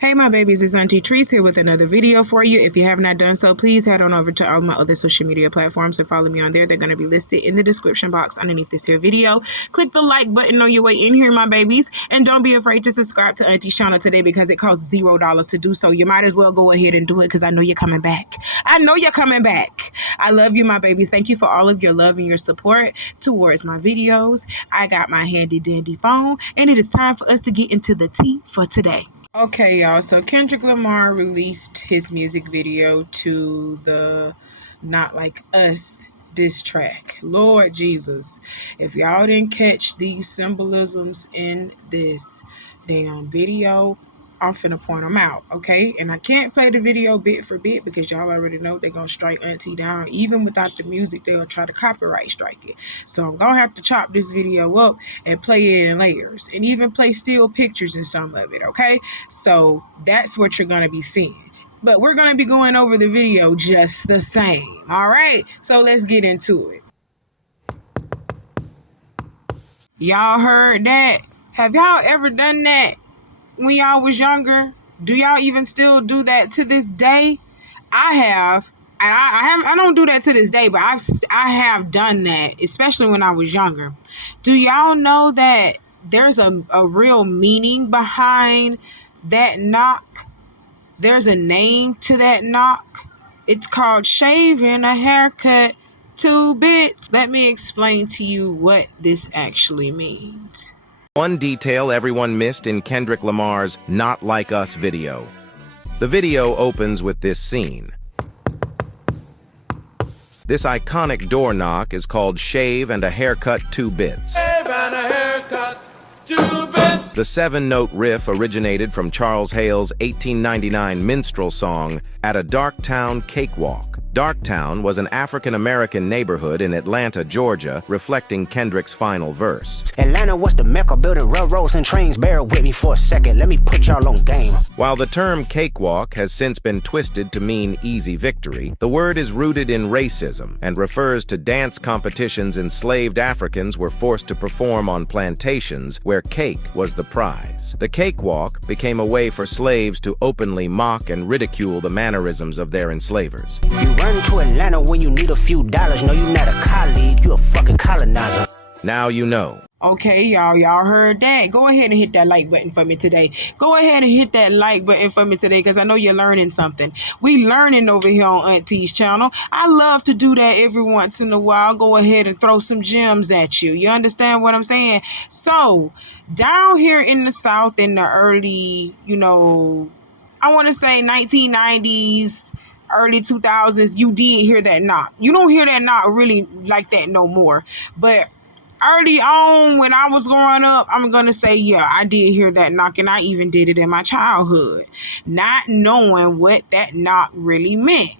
Hey my babies, it's Auntie Trice here with another video for you. If you have not done so, please head on over to all my other social media platforms and follow me on there. They're going to be listed in the description box underneath this here video. Click the like button on your way in here, my babies. And don't be afraid to subscribe to Auntie's channel today because it costs $0 to do so. You might as well go ahead and do it because I know you're coming back. I know you're coming back. I love you, my babies. Thank you for all of your love and your support towards my videos. I got my handy dandy phone and it is time for us to get into the tea for today. Okay, y'all, so Kendrick Lamar released his music video to the Not Like Us diss track. Lord Jesus, if y'all didn't catch these symbolisms in this damn video, I'm finna point them out, okay? And I can't play the video bit for bit because y'all already know they're gonna strike Auntie down. Even without the music, they'll try to copyright strike it. So I'm gonna have to chop this video up and play it in layers and even play still pictures in some of it, okay? So that's what you're gonna be seeing. But we're gonna be going over the video just the same, all right? So let's get into it. Y'all heard that? Have y'all ever done that? When y'all was younger? Do y'all even still do that to this day? I have, and I don't do that to this day, but I have done that, especially when I was younger. Do y'all know that there's a real meaning behind that knock? There's a name to that knock. It's called shaving a haircut 2 bits. Let me explain to you what this actually means. One detail everyone missed in Kendrick Lamar's Not Like Us video. The video opens with this scene. This iconic door knock is called Shave and a Haircut 2 Bits. Shave and a haircut 2 bits. The 7-note riff originated from Charles Hale's 1899 minstrel song, At a Darktown Cakewalk. Darktown was an African-American neighborhood in Atlanta, Georgia, reflecting Kendrick's final verse. Atlanta was the Mecca, building railroads and trains. Bear with me for a second, let me put y'all on game. While the term cakewalk has since been twisted to mean easy victory, the word is rooted in racism and refers to dance competitions enslaved Africans were forced to perform on plantations where cake was the prize. The cakewalk became a way for slaves to openly mock and ridicule the mannerisms of their enslavers. You run to Atlanta when you need a few dollars. No, you're not a colleague, you a fucking colonizer. Now you know. Okay, y'all heard that. Go ahead and hit that like button for me today. Go ahead and hit that like button for me today because I know you're learning something. We learning over here on Auntie's channel. I love to do that every once in a while. Go ahead and throw some gems at you. You understand what I'm saying? So, down here in the South in the early, I want to say 1990s, early 2000s, you did hear that knock. You don't hear that knock really like that no more. But early on when I was growing up, I'm going to say, yeah, I did hear that knock, and I even did it in my childhood, not knowing what that knock really meant.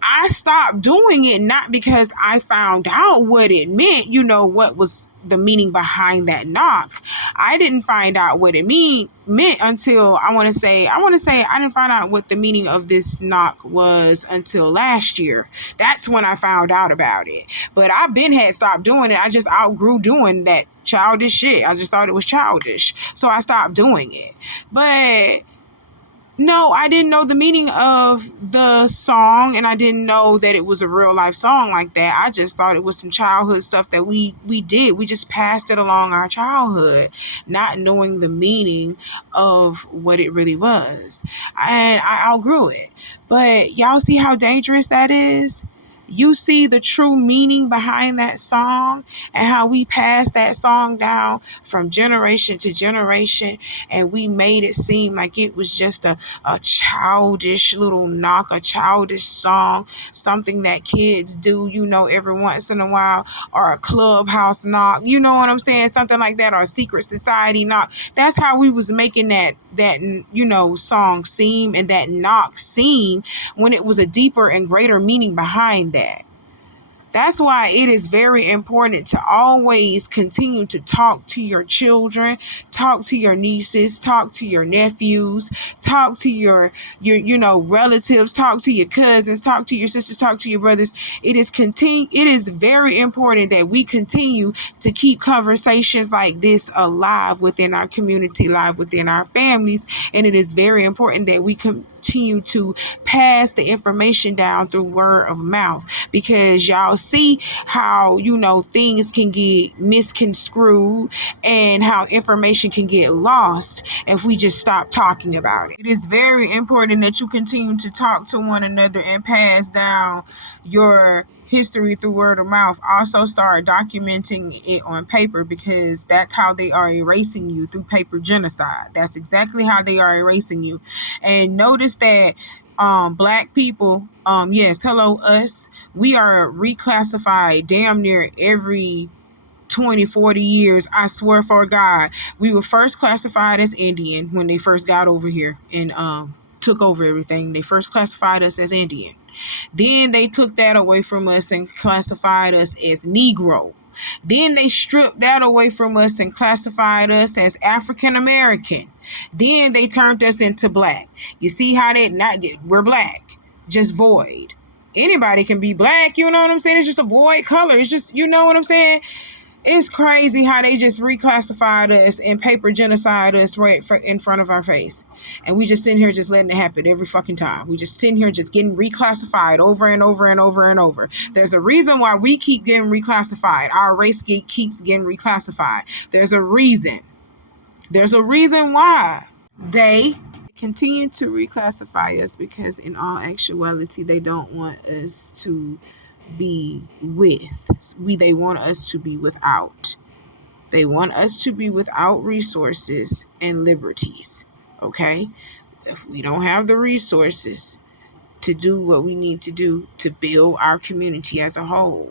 I stopped doing it not because I found out what it meant, what was the meaning behind that knock. I didn't find out what it meant until I want to say I didn't find out what the meaning of this knock was until last year. That's when I found out about it. But I had stopped doing it. I just outgrew doing that childish shit. I just thought it was childish. So I stopped doing it. But no, I didn't know the meaning of the song, and I didn't know that it was a real life song like that. I just thought it was some childhood stuff that we did. We just passed it along our childhood, not knowing the meaning of what it really was. And I outgrew it. But y'all see how dangerous that is? You see the true meaning behind that song and how we passed that song down from generation to generation, and we made it seem like it was just a childish little knock, a childish song, something that kids do, every once in a while, or a clubhouse knock, you know what I'm saying? Something like that, or a secret society knock. That's how we was making that song seem and that knock seem when it was a deeper and greater meaning behind that. That's why it is very important to always continue to talk to your children, talk to your nieces, talk to your nephews, talk to your relatives, talk to your cousins, talk to your sisters, talk to your brothers. It is very important that we continue to keep conversations like this alive within our community, alive within our families, and it is very important that we continue to pass the information down through word of mouth, because y'all see how things can get misconstrued and how information can get lost if we just stop talking about it. It is very important that you continue to talk to one another and pass down your history through word of mouth. Also start documenting it on paper, because that's how they are erasing you, through paper genocide. That's exactly how they are erasing you. And notice that black people, yes, hello us, we are reclassified damn near every 20-40 years. I swear for God. We were first classified as Indian when they first got over here and took over everything. They first classified us as Indian. Then they took that away from us and classified us as Negro. Then they stripped that away from us and classified us as African American. Then they turned us into black. You see how we're black, just void. Anybody can be black, you know what I'm saying? It's just a void color. It's just, you know what I'm saying? It's crazy how they just reclassified us and paper genocide us right in front of our face. And we just sitting here just letting it happen every fucking time. We just sitting here just getting reclassified over and over and over and over. There's a reason why we keep getting reclassified. Our race keeps getting reclassified. There's a reason. There's a reason why they continue to reclassify us, because in all actuality, they don't want us to be with. They want us to be without. They want us to be without resources and liberties. Okay? If we don't have the resources to do what we need to do to build our community as a whole,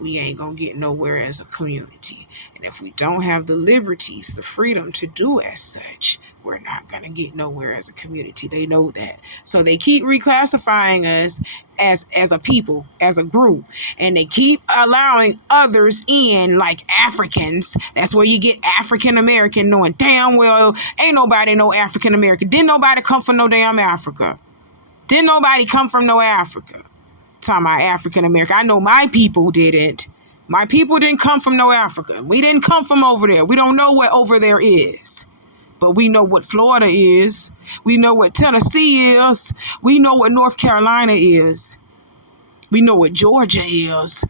we ain't gonna get nowhere as a community. And if we don't have the liberties, the freedom to do as such, we're not gonna get nowhere as a community. They know that. So they keep reclassifying us as a people, as a group, and they keep allowing others in, like Africans. That's where you get African American, knowing damn well ain't nobody no African American. Didn't nobody come from no damn Africa. Didn't nobody come from no Africa. Talking about African American. I know my people didn't. My people didn't come from no Africa. We didn't come from over there. We don't know what over there is. But we know what Florida is. We know what Tennessee is. We know what North Carolina is. We know what Georgia is.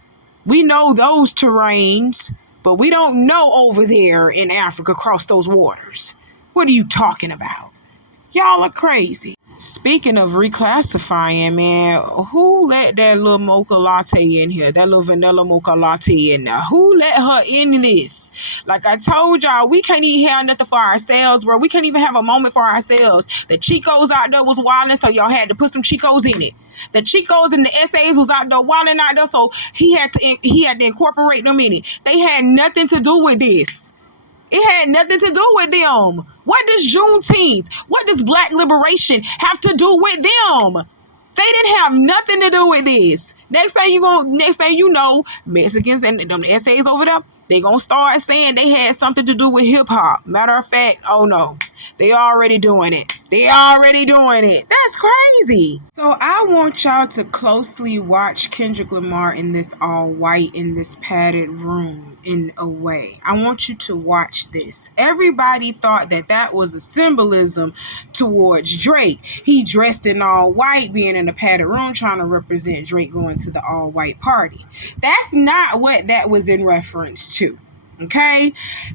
We know those terrains, but we don't know over there in Africa across those waters. What are you talking about? Y'all are crazy. Speaking of reclassifying, man, who let that little mocha latte in here? That little vanilla mocha latte in there? Who let her in this? Like I told y'all, we can't even have nothing for ourselves, bro. We can't even have a moment for ourselves. The Chicos out there was wilding, so y'all had to put some Chicos in it. The Chicos and the SAs was out there wilding out there, so he had to incorporate them in it. They had nothing to do with this. It had nothing to do with them. What does Juneteenth, what does Black Liberation have to do with them? They didn't have nothing to do with this. Next thing you know, Mexicans and them essays over there, they gonna start saying they had something to do with hip hop. Matter of fact, oh no, they already doing it. They already doing it. That's crazy. So I want y'all to closely watch Kendrick Lamar in this all white, in this padded room in a way. I want you to watch this. Everybody thought that was a symbolism towards Drake. He dressed in all white, being in a padded room, trying to represent Drake going to the all white party. That's not what that was in reference to. Okay,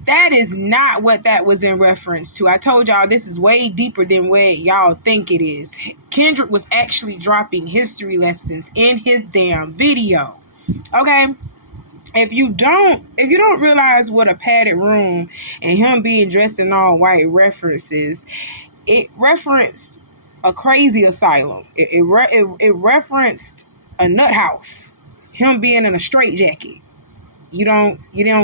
that is not what that was in reference to. I told y'all this is way deeper than what y'all think it is. Kendrick was actually dropping history lessons in his damn video. Okay, if you don't realize what a padded room and him being dressed in all white references, it referenced a crazy asylum. It referenced a nut house. Him being in a straitjacket. You don't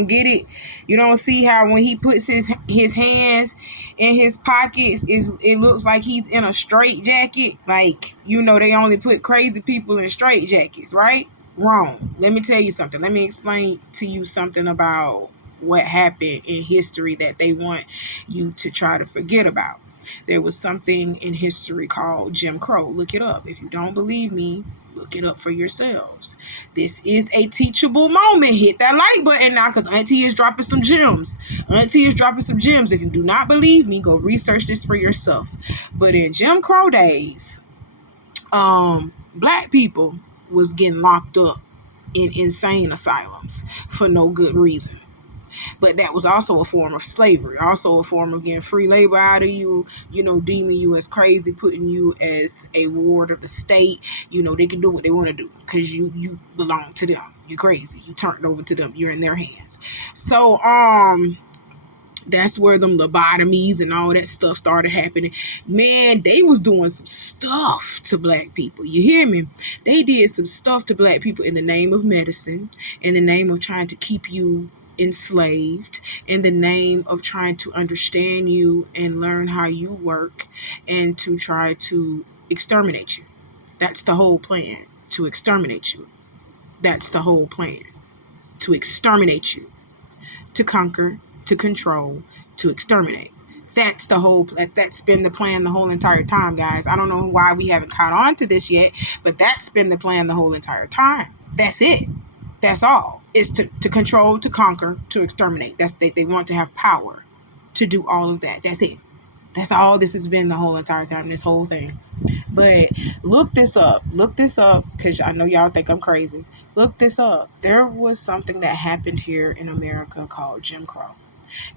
get it. You don't see how when he puts his hands in his pockets, it looks like he's in a straitjacket. Like, they only put crazy people in straitjackets, right? Wrong. Let me tell you something. Let me explain to you something about what happened in history that they want you to try to forget about. There was something in history called Jim Crow. Look it up. If you don't believe me, look it up for yourselves. This is a teachable moment. Hit that like button now, because Auntie is dropping some gems. Auntie is dropping some gems. If you do not believe me, go research this for yourself. But in Jim Crow days, black people was getting locked up in insane asylums for no good reason. But that was also a form of slavery, also a form of getting free labor out of you, deeming you as crazy, putting you as a ward of the state. They can do what they want to do because you belong to them. You're crazy. You turned over to them. You're in their hands. So, that's where them lobotomies and all that stuff started happening. Man, they was doing some stuff to black people. You hear me? They did some stuff to black people in the name of medicine, in the name of trying to keep you enslaved, in the name of trying to understand you and learn how you work, and to try to exterminate you. That's the whole plan, to exterminate you. That's the whole plan, to exterminate you, to conquer, to control, to exterminate. That's been the plan the whole entire time, guys. I don't know why we haven't caught on to this yet, but that's been the plan the whole entire time. That's it. That's all. It's to control, to conquer, to exterminate. They want to have power to do all of that. That's it. That's all this has been the whole entire time, this whole thing. But look this up. Look this up, because I know y'all think I'm crazy. Look this up. There was something that happened here in America called Jim Crow.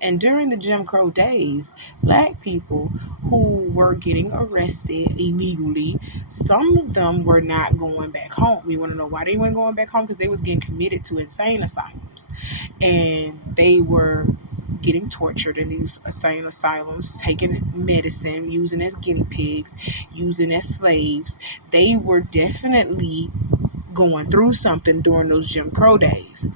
And during the Jim Crow days, black people who were getting arrested illegally, some of them were not going back home. You want to know why they weren't going back home? Because they was getting committed to insane asylums. And they were getting tortured in these insane asylums, taking medicine, using as guinea pigs, using as slaves. They were definitely going through something during those Jim Crow days.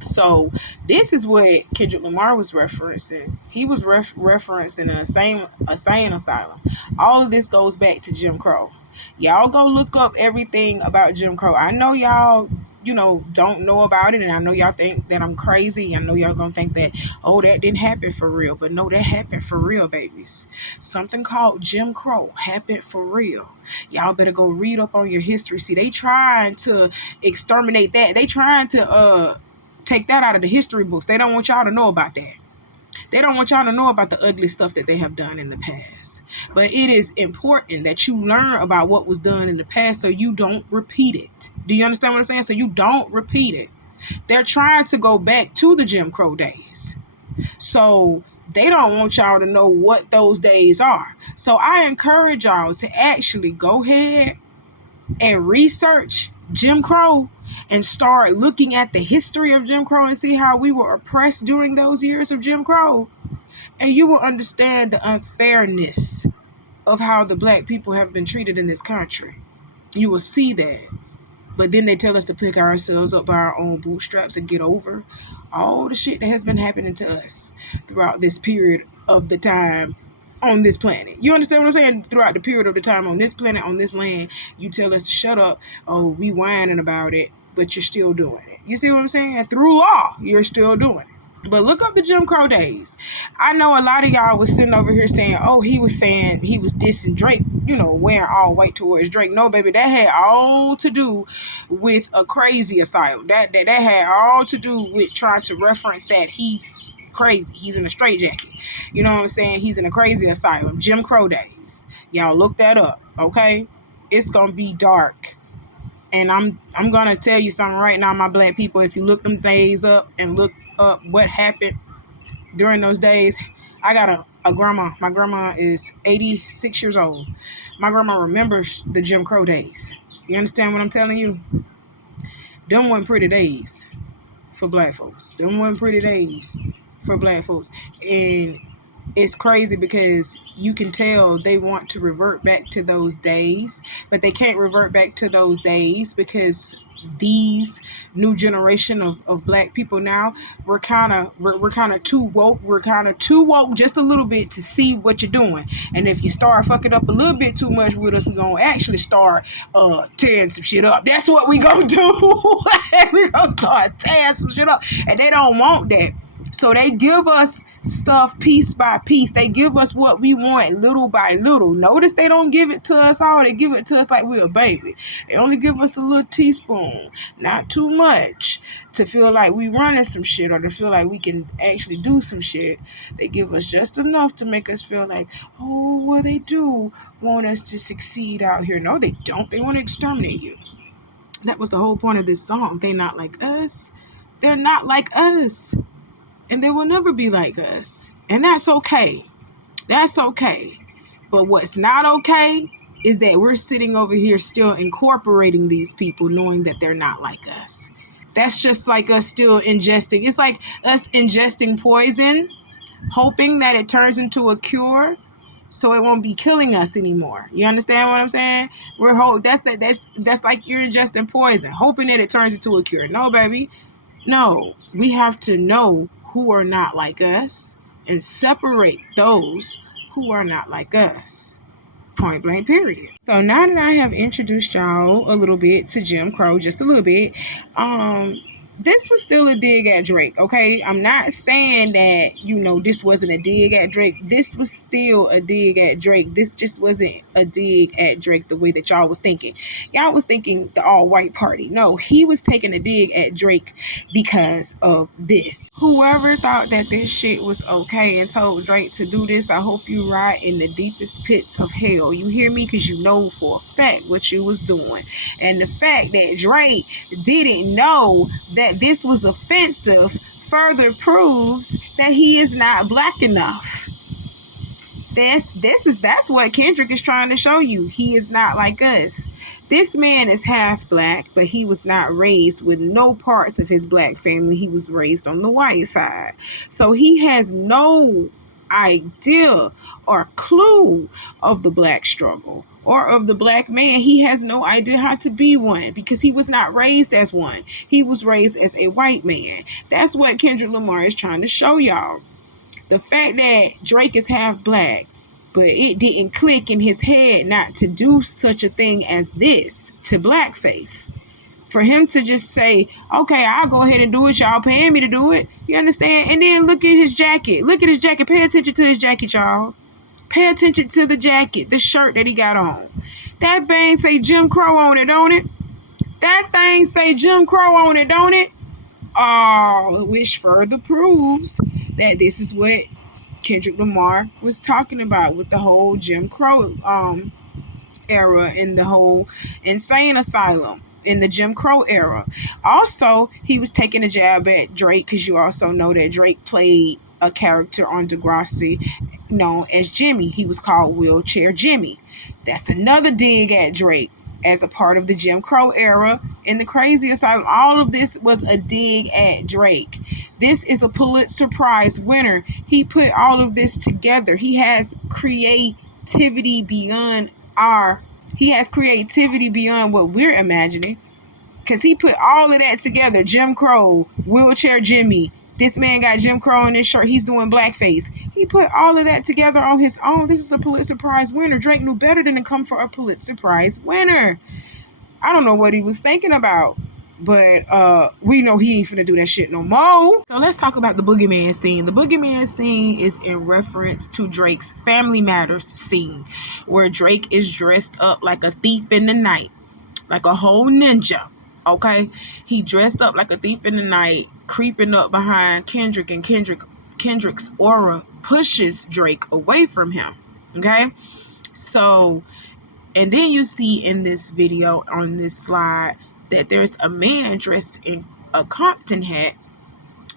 So this is what Kendrick Lamar was referencing. He was referencing an insane asylum. All of this goes back to Jim Crow. Y'all go look up everything about Jim Crow. I know y'all, don't know about it, and I know y'all think that I'm crazy. I know y'all gonna think that, oh, that didn't happen for real. But no, that happened for real, babies. Something called Jim Crow happened for real. Y'all better go read up on your history. See, they trying to exterminate that. They trying to take that out of the history books. They don't want y'all to know about that. They don't want y'all to know about the ugly stuff that they have done in the past. But it is important that you learn about what was done in the past so you don't repeat it. Do you understand what I'm saying? So you don't repeat it. They're trying to go back to the Jim Crow days. So they don't want y'all to know what those days are. So I encourage y'all to actually go ahead and research Jim Crow and start looking at the history of Jim Crow and see how we were oppressed during those years of Jim Crow. And you will understand the unfairness of how the black people have been treated in this country. You will see that. But then they tell us to pick ourselves up by our own bootstraps and get over all the shit that has been happening to us throughout this period of the time on this planet. You understand what I'm saying? Throughout the period of the time on this planet, on this land, you tell us to shut up. Oh, we whining about it, but you're still doing it. You see what I'm saying? Through law, you're still doing it. But look up the Jim Crow days. I know a lot of y'all was sitting over here saying, oh, he was saying he was dissing Drake, wearing all white towards Drake. No, baby, that had all to do with a crazy asylum. That had all to do with trying to reference that he's crazy. He's in a straitjacket. You know what I'm saying? He's in a crazy asylum. Jim Crow days. Y'all look that up, okay? It's gonna be dark. And I'm gonna tell you something right now, my black people. If you look them days up and look up what happened during those days, I got a grandma. My grandma is 86 years old. My grandma remembers the Jim Crow days. You understand what I'm telling you? Them weren't pretty days for black folks. Them weren't pretty days for black folks. And it's crazy because you can tell they want to revert back to those days, but they can't revert back to those days because these new generation of black people now, we're kind of too woke. We're kind of too woke just a little bit to see what you're doing. And if you start fucking up a little bit too much with us, we're gonna actually start tearing some shit up. That's what we gonna do. We gonna start tearing some shit up, and they don't want that. So they give us stuff piece by piece. They give us what we want little by little. Notice they don't give it to us all. They give it to us like we're a baby. They only give us a little teaspoon, not too much, to feel like we running some shit or to feel like we can actually do some shit. They give us just enough to make us feel like, oh, well, they do want us to succeed out here. No, they don't. They want to exterminate you. That was the whole point of this song. They're not like us. They're not like us. And they will never be like us. And that's okay. That's okay. But what's not okay is that we're sitting over here still incorporating these people knowing that they're not like us. That's just like us still ingesting. It's like us ingesting poison, hoping that it turns into a cure so it won't be killing us anymore. You understand what I'm saying? That's like you're ingesting poison, hoping that it turns into a cure. No, baby. No, we have to know who are not like us and separate those who are not like us. Point blank, period. So now that I have introduced y'all a little bit to Jim Crow, just a little bit, this was still a dig at Drake, okay? I'm not saying that, this wasn't a dig at Drake. This was still a dig at Drake. This just wasn't a dig at Drake the way that y'all was thinking. Y'all was thinking the all-white party. No, he was taking a dig at Drake because of this. Whoever thought that this shit was okay and told Drake to do this, I hope you ride in the deepest pits of hell. You hear me? Because you know for a fact what you was doing. And the fact that Drake didn't know that this was offensive further proves that he is not black enough. That's what Kendrick is trying to show you. He is not like us. This man is half black, but he was not raised with no parts of his black family. He was raised on the white side. So he has no idea or clue of the black struggle or of the black man. He has no idea how to be one because he was not raised as one. He was raised as a white man. That's what Kendrick Lamar is trying to show y'all. The fact that Drake is half black, but it didn't click in his head not to do such a thing as this to blackface. For him to just say, okay, I'll go ahead and do it. Y'all paying me to do it. You understand? And then look at his jacket. Look at his jacket. Pay attention to his jacket, y'all. Pay attention to the jacket, the shirt that he got on. That thing say Jim Crow on it, don't it? That thing say Jim Crow on it, don't it? Which further proves that this is what Kendrick Lamar was talking about with the whole Jim Crow era and the whole insane asylum in the Jim Crow era. Also, he was taking a jab at Drake because you also know that Drake played a character on Degrassi known as Jimmy. He was called Wheelchair Jimmy. That's another dig at Drake as a part of the Jim Crow era in the crazy asylum. All of this was a dig at Drake. This is a Pulitzer Prize winner. He put all of this together. He has creativity beyond what we're imagining. Because he put all of that together. Jim Crow, Wheelchair Jimmy. This man got Jim Crow in his shirt. He's doing blackface. He put all of that together on his own. This is a Pulitzer Prize winner. Drake knew better than to come for a Pulitzer Prize winner. I don't know what he was thinking about. But we know he ain't finna do that shit no more. So let's talk about the Boogeyman scene. The Boogeyman scene is in reference to Drake's Family Matters scene, where Drake is dressed up like a thief in the night, like a whole ninja. Okay, he dressed up like a thief in the night, creeping up behind Kendrick, and Kendrick's aura pushes Drake away from him. Okay, so, and then you see in this video on this slide that there's a man dressed in a Compton hat,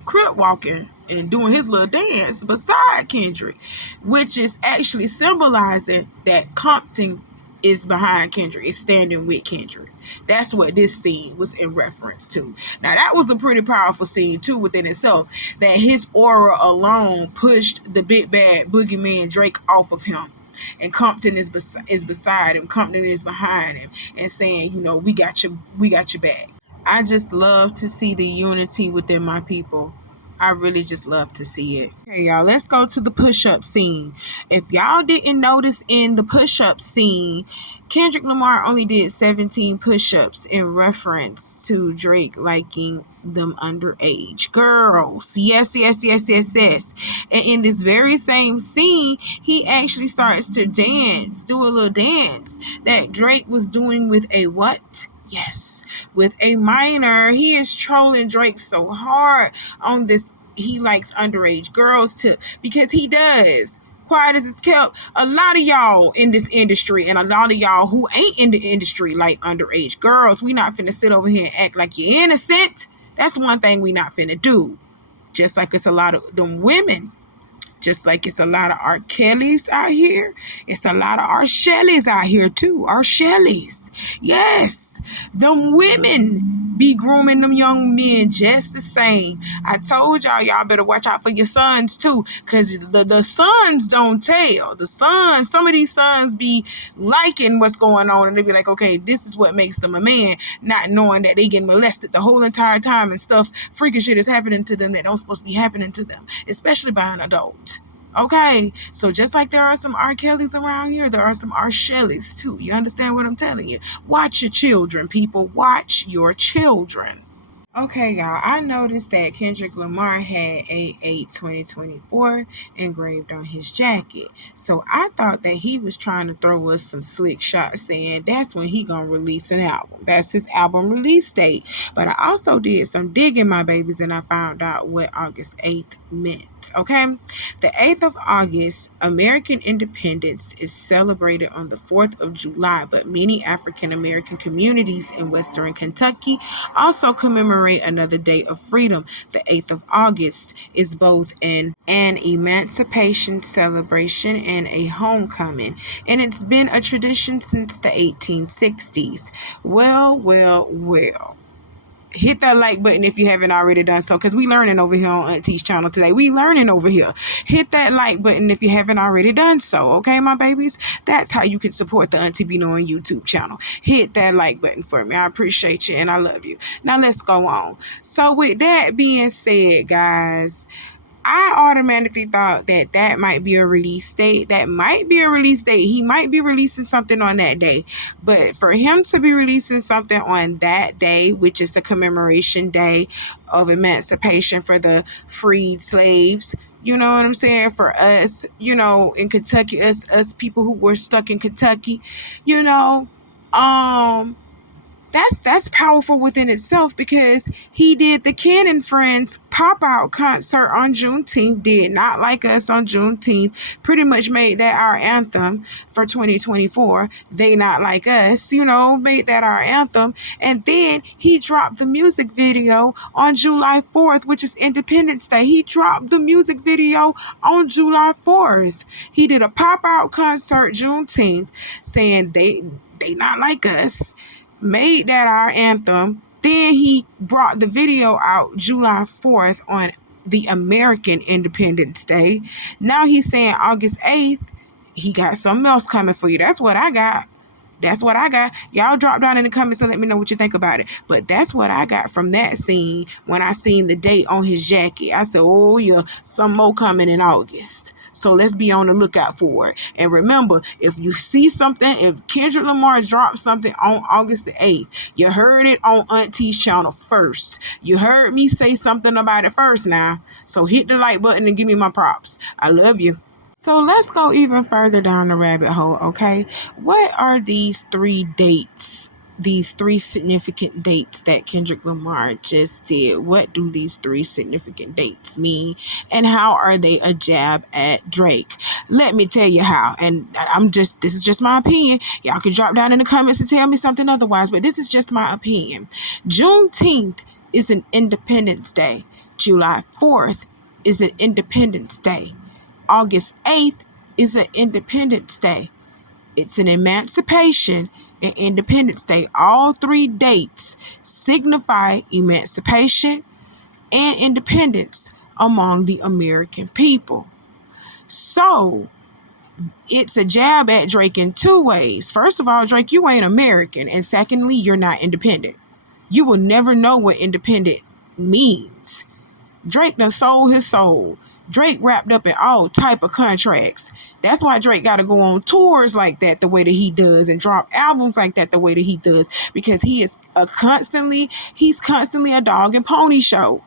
crip walking and doing his little dance beside Kendrick, which is actually symbolizing that Compton is behind Kendrick, is standing with Kendrick. That's what this scene was in reference to. Now, that was a pretty powerful scene, too, within itself, that his aura alone pushed the big bad boogeyman Drake off of him. And Compton is beside him. Compton is behind him and saying, we got your back. I just love to see the unity within my people. I really just love to see it. Okay, y'all, let's go to the push-up scene. If y'all didn't notice in the push-up scene, Kendrick Lamar only did 17 push-ups in reference to Drake liking them underage girls. Yes, yes, yes, yes, yes. And in this very same scene, he actually starts to dance, do a little dance that Drake was doing with a what? Yes, with a minor. He is trolling Drake so hard on this. He likes underage girls too, because he does. Quiet as it's kept, a lot of y'all in this industry and a lot of y'all who ain't in the industry like underage girls. We not finna sit over here and act like you're innocent. That's one thing we not finna do. Just like it's a lot of them women. Just like it's a lot of R. Kellys out here. It's a lot of R. Shelleys out here too. R. Shelleys. Yes. Them women be grooming them young men just the same. I told y'all better watch out for your sons too. Because the sons don't tell. The sons, some of these sons be liking what's going on. And they be like, okay, this is what makes them a man. Not knowing that they get molested the whole entire time and stuff. Freaking shit is happening to them that don't supposed to be happening to them. Especially by an adult. Okay, so just like there are some R. Kellys around here, there are some R. Shelleys too. You understand what I'm telling you? Watch your children, people. Watch your children. Okay, y'all, I noticed that Kendrick Lamar had 8/8/2024 engraved on his jacket. So I thought that he was trying to throw us some slick shots saying that's when he gonna release an album. That's his album release date. But I also did some digging, my babies, and I found out what August 8th meant. Okay, the 8th of August, American independence is celebrated on the 4th of July, but many African American communities in Western Kentucky also commemorate another day of freedom. The 8th of August is both an emancipation celebration and a homecoming, and it's been a tradition since the 1860s. Well. Hit that like button if you haven't already done so, because we learning over here on Auntie's channel today. We learning over here. Hit that like button if you haven't already done so, okay, my babies? That's how you can support the Auntie Be Knowing YouTube channel. Hit that like button for me. I appreciate you and I love you. Now let's go on. So with that being said, guys, I automatically thought that might be a release date. That might be a release date. He might be releasing something on that day. But for him to be releasing something on that day, which is the commemoration day of emancipation for the freed slaves, you know what I'm saying? For us, you know, in Kentucky, us people who were stuck in Kentucky, you know, that's powerful within itself, because he did the Ken and Friends pop-out concert on Juneteenth, did Not Like Us on Juneteenth, pretty much made that our anthem for 2024. They Not Like Us, you know, made that our anthem. And then he dropped the music video on July 4th, which is Independence Day. He dropped the music video on July 4th. He did a pop-out concert Juneteenth saying they not like us, made that our anthem. Then he brought the video out July 4th on the American Independence Day. Now he's saying August 8th, he got something else coming for you. That's what I got. Y'all drop down in the comments and let me know what you think about it. But that's what I got from that scene when I seen the date on his jacket. I said, oh yeah, some more coming in August. So let's be on the lookout for it. And remember, if you see something, if Kendrick Lamar dropped something on August the 8th, you heard it on Auntie's channel first. You heard me say something about it first now. So hit the like button and give me my props. I love you. So let's go even further down the rabbit hole, okay? What are these 3 dates? These 3 significant dates that Kendrick Lamar just did. What do these 3 significant dates mean? And how are they a jab at Drake? Let me tell you how. And this is just my opinion. Y'all can drop down in the comments and tell me something otherwise, but this is just my opinion. Juneteenth is an Independence Day. July 4th is an Independence Day. August 8th is an Independence Day. It's an Emancipation and Independence Day. All 3 dates signify emancipation and independence among the American people. So it's a jab at Drake in 2 ways. First of all, Drake, you ain't American. And secondly, you're not independent. You will never know what independent means. Drake done sold his soul. Drake wrapped up in all type of contracts. That's why Drake got to go on tours like that the way that he does and drop albums like that the way that he does, because he's constantly a dog and pony show.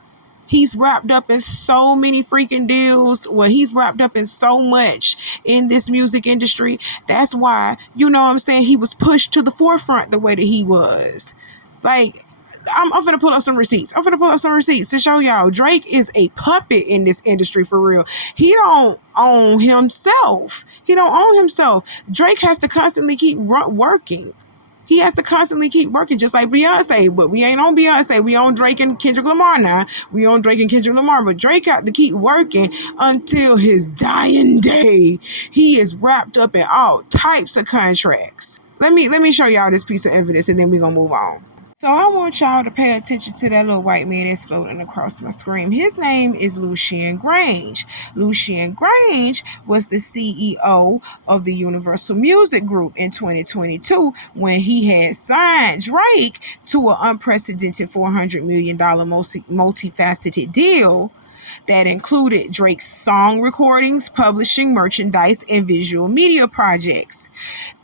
He's wrapped up in so many freaking deals. Well, he's wrapped up in so much in this music industry. That's why, you know what I'm saying, he was pushed to the forefront the way that he was. Like, I'm gonna pull up some receipts. To show y'all Drake is a puppet in this industry for real. He don't own himself. Drake has to constantly keep working. He has to constantly keep working, just like Beyonce. But we ain't on Beyonce. We on Drake and Kendrick Lamar now. But Drake got to keep working until his dying day. He is wrapped up in all types of contracts. Let me show y'all this piece of evidence, and then we're gonna move on. So I want y'all to pay attention to that little white man that's floating across my screen. His name is Lucien Grange. Lucien Grange was the CEO of the Universal Music Group in 2022 when he had signed Drake to an unprecedented $400 million multifaceted deal that included Drake's song recordings, publishing, merchandise, and visual media projects.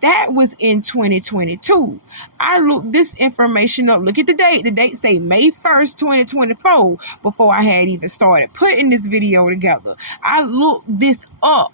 That was in 2022. I looked this information up. Look at the date. The date say May 1st, 2024, before I had even started putting this video together. I looked this up.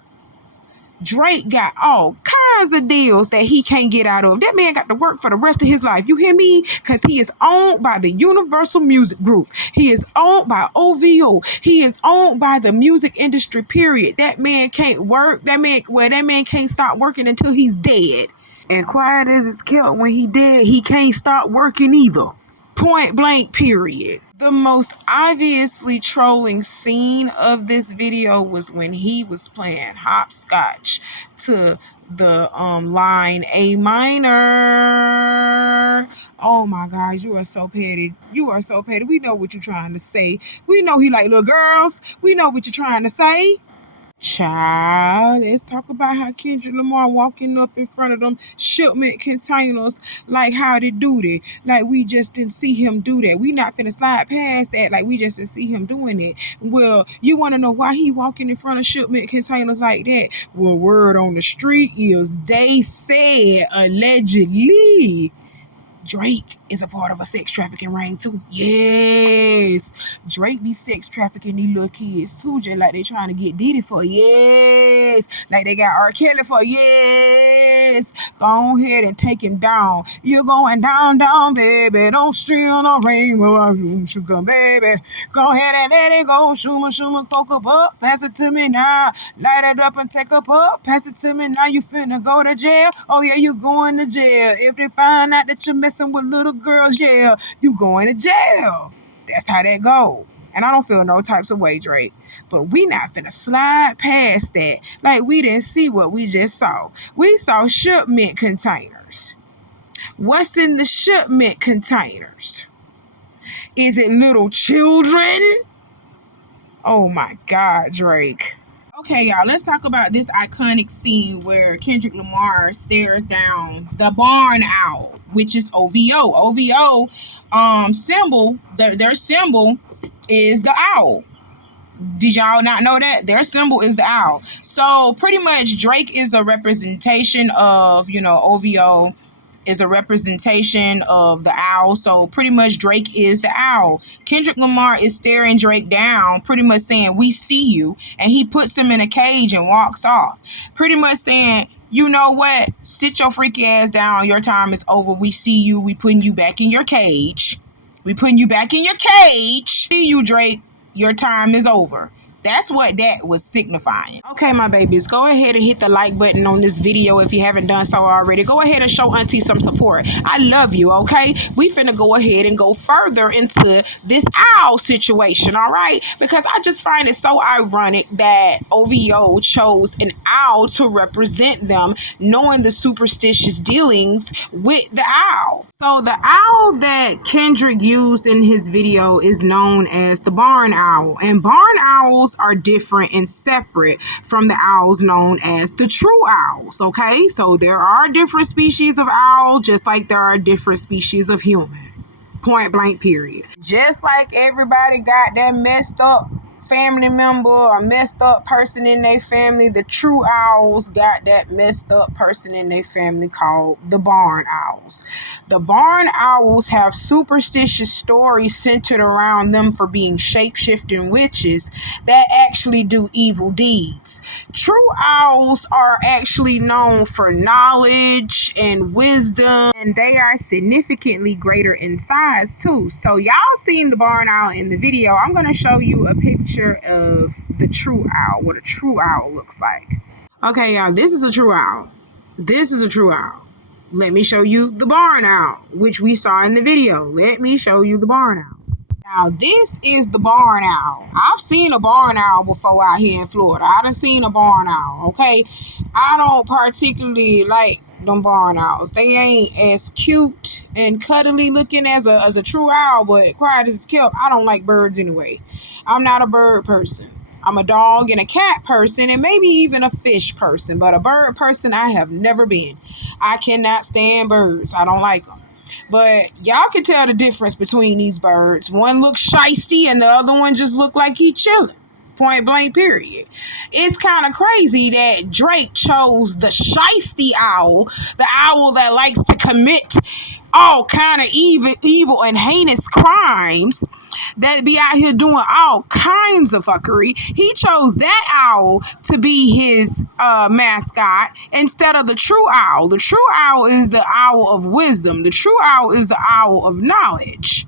Drake got all kinds of deals that he can't get out of. That man got to work for the rest of his life. You hear me? Because he is owned by the Universal Music Group. He is owned by OVO. He is owned by the music industry, period. That man can't work. That man can't stop working until he's dead. And quiet as it's kept, when he dead, he can't stop working either. Point blank, period. The most obviously trolling scene of this video was when he was playing hopscotch to the line A minor. Oh my gosh, you are so petty. We know what you're trying to say. We know he like little girls. We know what you're trying to say. Child, let's talk about how Kendrick Lamar walking up in front of them shipment containers like how they do that. Like we just didn't see him do that. We not finna slide past that like we just didn't see him doing it. Well, you want to know why he walking in front of shipment containers like that? Well, word on the street is they said allegedly Drake is a part of a sex trafficking ring too. Yes. Drake be sex trafficking these little kids too, just like they trying to get Diddy for. Yes. Like they got R. Kelly for. Yes. Go ahead and take him down. You're going down, baby. Don't steal no ring. Sugar, baby. Go ahead and let it go. Shuma, coke up. Pass it to me now. Light it up and take a puff. Pass it to me now. You finna go to jail. Oh yeah, you going to jail. If they find out that you're messing with little girls, yeah, you going to jail. That's how that go. And I don't feel no types of way, Drake. But we not finna slide past that like we didn't see what we just saw. We saw shipment containers. What's in the shipment containers? Is it little children? Oh my God, Drake. Okay, y'all, let's talk about this iconic scene where Kendrick Lamar stares down the barn owl, which is OVO. OVO symbol, their symbol is the owl. Did y'all not know that? Their symbol is the owl. So pretty much Drake is a representation of, OVO is a representation of the owl. So pretty much Drake is the owl. Kendrick Lamar is staring Drake down, pretty much saying, we see you. And he puts him in a cage and walks off. Pretty much saying, you know what? Sit your freaky ass down. Your time is over. We see you. We putting you back in your cage. See you, Drake. Your time is over. That's what that was signifying. Okay, my babies, go ahead and hit the like button on this video if you haven't done so already. Go ahead and show Auntie some support. I love you, okay? We finna go ahead and go further into this owl situation, all right? Because I just find it so ironic that OVO chose an owl to represent them, knowing the superstitious dealings with the owl. So the owl that Kendrick used in his video is known as the barn owl. And barn owls are different and separate from the owls known as the true owls, okay? So there are different species of owl, just like there are different species of human. Point blank, period. Just like everybody got that messed up family member or messed up person in their family, the true owls got that messed up person in their family called the barn owls. The barn owls have superstitious stories centered around them for being shape-shifting witches that actually do evil deeds. True owls are actually known for knowledge and wisdom, and they are significantly greater in size too. So y'all seen the barn owl in the video. I'm going to show you a picture of the true owl, what a true owl looks like. Okay, y'all, this is a true owl. This is a true owl. Let me show you the barn owl, which we saw in the video. Let me show you the barn owl. Now, this is the barn owl. I've seen a barn owl before out here in Florida. I done seen a barn owl, okay? I don't particularly like them barn owls. They ain't as cute and cuddly looking as a true owl, but quiet as it's kept. I don't like birds anyway. I'm not a bird person. I'm a dog and a cat person and maybe even a fish person, but a bird person I have never been. I cannot stand birds. I don't like them. But y'all can tell the difference between these birds. One looks shisty and the other one just look like he chilling. Point blank, period. It's kind of crazy that Drake chose the shisty owl, the owl that likes to commit all kind of evil and heinous crimes, that be out here doing all kinds of fuckery. He chose that owl to be his mascot instead of the true owl. The true owl is the owl of wisdom. The true owl is the owl of knowledge.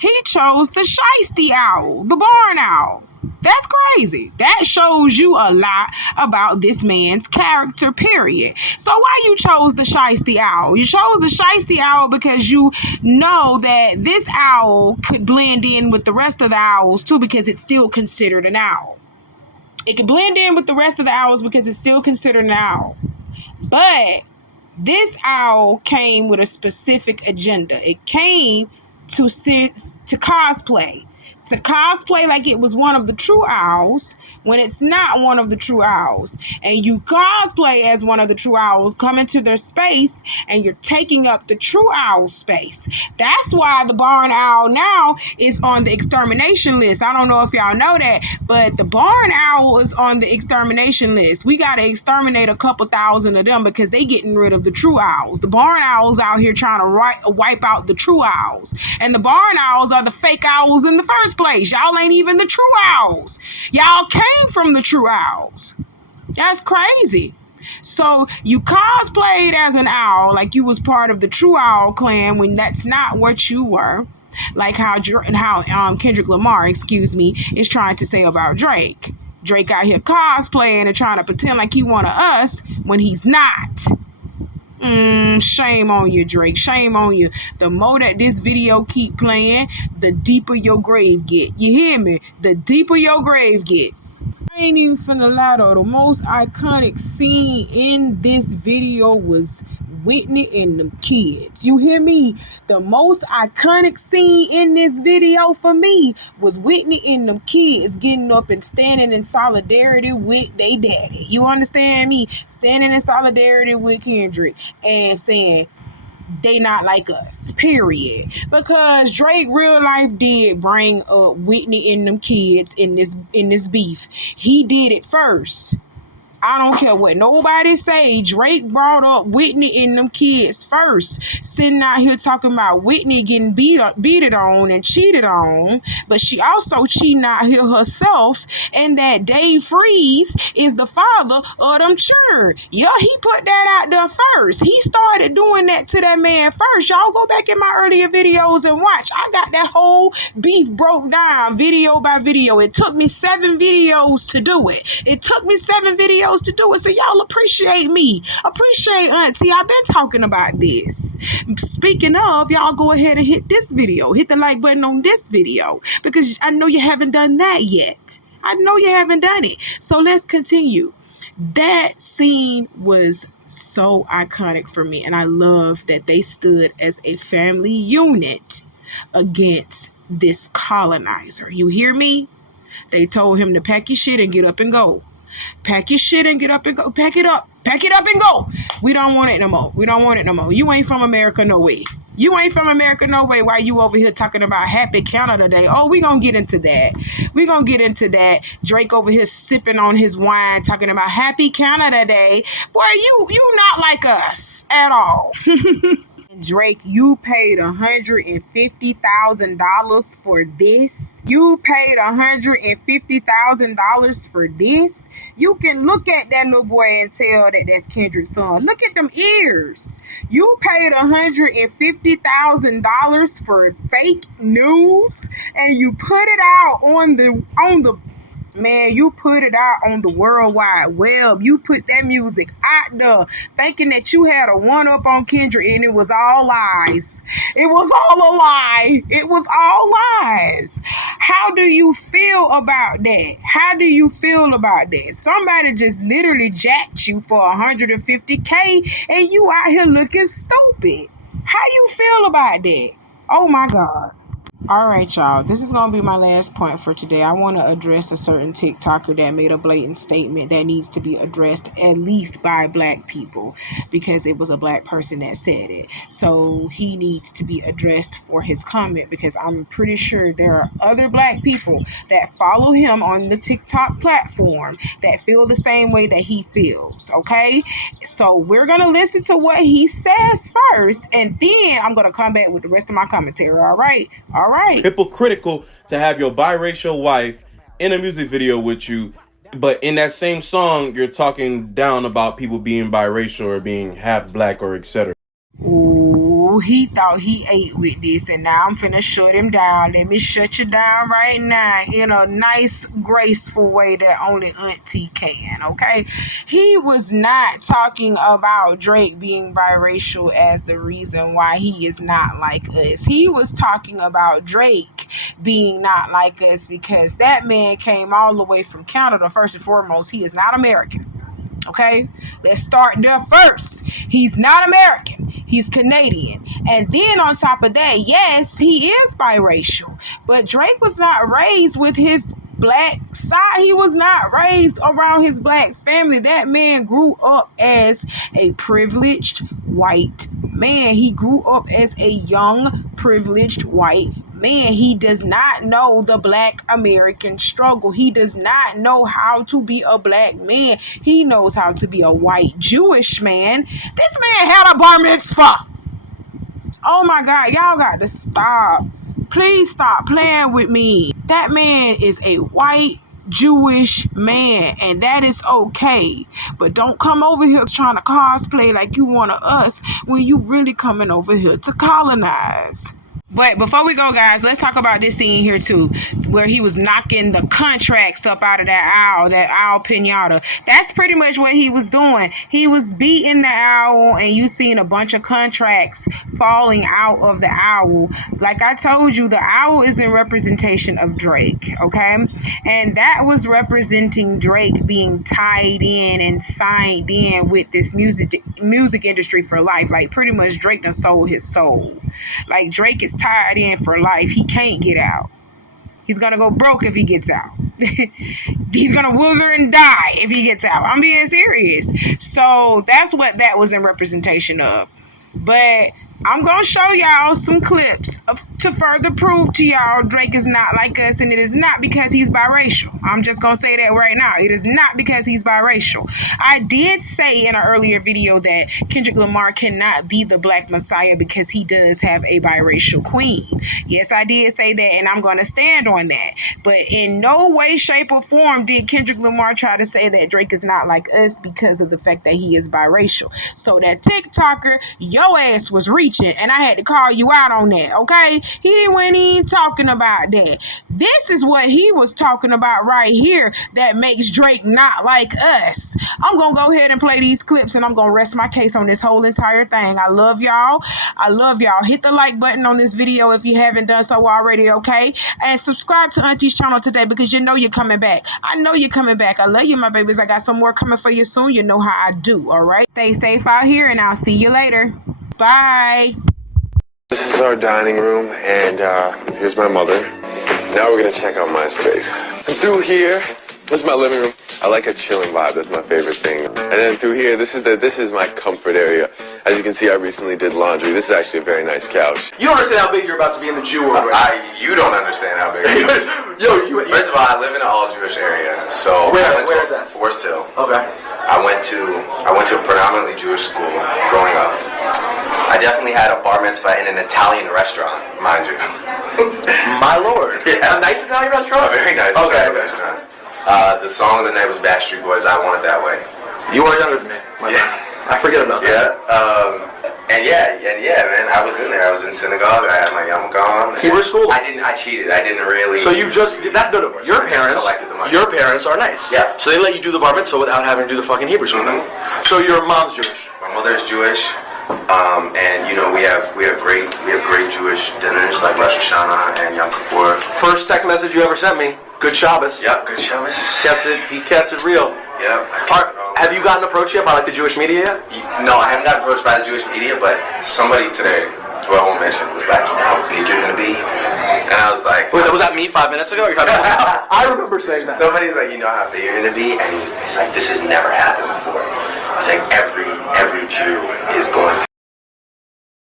He chose the shisty owl, the barn owl. That's crazy. That shows you a lot about this man's character, period. So why you chose the shisty owl? You chose the shisty owl because you know that this owl could blend in with the rest of the owls too, because it's still considered an owl. It could blend in with the rest of the owls because it's still considered an owl. But this owl came with a specific agenda. It came to cosplay. To cosplay like it was one of the true owls when it's not one of the true owls. And you cosplay as one of the true owls, come into their space, and you're taking up the true owl space. That's why the barn owl now is on the extermination list. I don't know if y'all know that, but the barn owl is on the extermination list. We got to exterminate a couple thousand of them because they getting rid of the true owls. The barn owls out here trying to wipe out the true owls. And the barn owls are the fake owls in the first place. Y'all ain't even the true owls. Y'all came from the true owls. That's crazy. So you cosplayed as an owl like you was part of the true owl clan when that's not what you were. Like how Kendrick Lamar, is trying to say about Drake. Drake out here cosplaying and trying to pretend like he one of us when he's not. Shame on you, Drake. Shame on you. The more that this video keep playing, the deeper your grave get. You hear me? The deeper your grave get. I ain't even finna lie though. The most iconic scene in this video was Whitney and them kids. You hear me? The most iconic scene in this video for me was Whitney and them kids getting up and standing in solidarity with they daddy. You understand me? Standing in solidarity with Kendrick and saying they not like us, period. Because Drake real life did bring up Whitney and them kids in this beef. He did it first. I don't care what nobody say. Drake brought up Whitney and them kids first. Sitting out here talking about Whitney getting beated on and cheated on. But she also cheating out here herself. And that Dave Freeze is the father of them children. Yeah, he put that out there first. He started doing that to that man first. Y'all go back in my earlier videos and watch. I got that whole beef broke down video by video. It took me 7 videos to do it. To do it, so y'all appreciate me. Appreciate Auntie. I've been talking about this. Speaking of, y'all go ahead and hit this video. Hit the like button on this video because I know you haven't done that yet. I know you haven't done it. So let's continue. That scene was so iconic for me, and I love that they stood as a family unit against this colonizer. You hear me? They told him to pack your shit and get up and go. Pack your shit and get up and go. Pack it up. Pack it up and go. We don't want it no more. We don't want it no more. You ain't from America, no way. You ain't from America no way. Why you over here talking about Happy Canada Day? Oh, we gonna get into that. We gonna get into that. Drake over here sipping on his wine, talking about Happy Canada Day. Boy, you not like us at all. Drake, you paid $150,000 for this. You paid $150,000 for this. You can look at that little boy and tell that that's Kendrick's son. Look at them ears. You paid $150,000 for fake news, and you put it out on the man, you put it out on the World Wide Web. You put that music out there thinking that you had a one-up on Kendrick, and it was all lies. It was all a lie. It was all lies. How do you feel about that? How do you feel about that? Somebody just literally jacked you for $150K, and you out here looking stupid. How you feel about that? Oh my God. All right, y'all. This is going to be my last point for today. I want to address a certain TikToker that made a blatant statement that needs to be addressed at least by black people, because it was a black person that said it. So he needs to be addressed for his comment, because I'm pretty sure there are other black people that follow him on the TikTok platform that feel the same way that he feels. Okay? So we're going to listen to what he says first, and then I'm going to come back with the rest of my commentary. All right? All right. Hypocritical to have your biracial wife in a music video with you, but in that same song you're talking down about people being biracial or being half black or etc. Ooh, he thought he ate with this, and now I'm finna shut him down. Let me shut you down right now in a nice, graceful way that only Auntie can, okay? He was not talking about Drake being biracial as the reason why he is not like us. He was talking about Drake being not like us because that man came all the way from Canada. First and foremost, he is not American. Okay, let's start there first. He's not American. He's Canadian. And then on top of that, yes, he is biracial. But Drake was not raised with his black side. He was not raised around his black family. That man grew up as a privileged white man. He grew up as a young, privileged white man. He does not know the black American struggle. He does not know how to be a black man. He knows how to be a white Jewish man. This man had a bar mitzvah. Oh my God, y'all got to stop. Please stop playing with me. That man is a white Jewish man, and that is okay. But don't come over here trying to cosplay like you one of us when you really coming over here to colonize. But before we go, guys, let's talk about this scene here too, where he was knocking the contracts up out of that owl pinata. That's pretty much what he was doing. He was beating the owl, and you seen a bunch of contracts falling out of the owl. Like I told you, the owl is in representation of Drake, okay? And that was representing Drake being tied in and signed in with this music industry for life. Like pretty much Drake done sold his soul. Like Drake is tied in for life. He can't get out. He's gonna go broke if he gets out. He's gonna wither and die if he gets out. I'm being serious. So that's what that was in representation of. But I'm gonna show y'all some clips to further prove to y'all Drake is not like us, and it is not because he's biracial. I'm just gonna say that right now. It is not because he's biracial. I did say in an earlier video that Kendrick Lamar cannot be the Black Messiah because he does have a biracial queen. Yes, I did say that, and I'm gonna stand on that. But in no way, shape, or form did Kendrick Lamar try to say that Drake is not like us because of the fact that he is biracial. So that TikToker, your ass was reaching, and I had to call you out on that, okay? He wasn't even talking about that. This is what he was talking about right here that makes Drake not like us. I'm gonna go ahead and play these clips, and I'm gonna rest my case on this whole entire thing. I love y'all. I love y'all. Hit the like button on this video if you haven't done so already, okay? And subscribe to Auntie's channel today, because you know you're coming back. I know you're coming back. I love you, my babies. I got some more coming for you soon. You know how I do, all right? Stay safe out here, and I'll see you later. Bye. This is our dining room, and here's my mother. Now we're gonna check out my space. And through here, there's my living room. I like a chilling vibe. That's my favorite thing. And then through here, this is my comfort area. As you can see, I recently did laundry. This is actually a very nice couch. You don't understand how big you're about to be in the Jew world right now. You don't understand how big it is. First of all, I live in an all-Jewish area, so where is that? Forest Hill. Okay. I went to a predominantly Jewish school growing up. I definitely had a bar mitzvah in an Italian restaurant, mind you. My lord. Yeah. A nice Italian restaurant? A very nice Italian restaurant. The song of the night was Backstreet Boys, I Want It That Way. You are younger than me. I forget about that. Yeah, man, I was in there. I was in synagogue. I had my yarmulke on. Hebrew school? I cheated. I didn't really. So you just that no. Your parents are nice. Yeah. So they let you do the bar mitzvah without having to do the fucking Hebrew school. Mm-hmm. So your mom's Jewish. My mother's Jewish, and you know we have great Jewish dinners like Rosh Hashanah and Yom Kippur. First text message you ever sent me. Good Shabbos. Yep, good Shabbos. He kept it real. Yep. Have you gotten approached yet by like the Jewish media yet? No, I haven't gotten approached by the Jewish media, but somebody today, who I won't mention, was like, you know how big you're gonna be? And I was like, wait, was that me 5 minutes ago? I remember saying that. Somebody's like, you know how big you're gonna be? And he's like, this has never happened before. He's like, every Jew is going to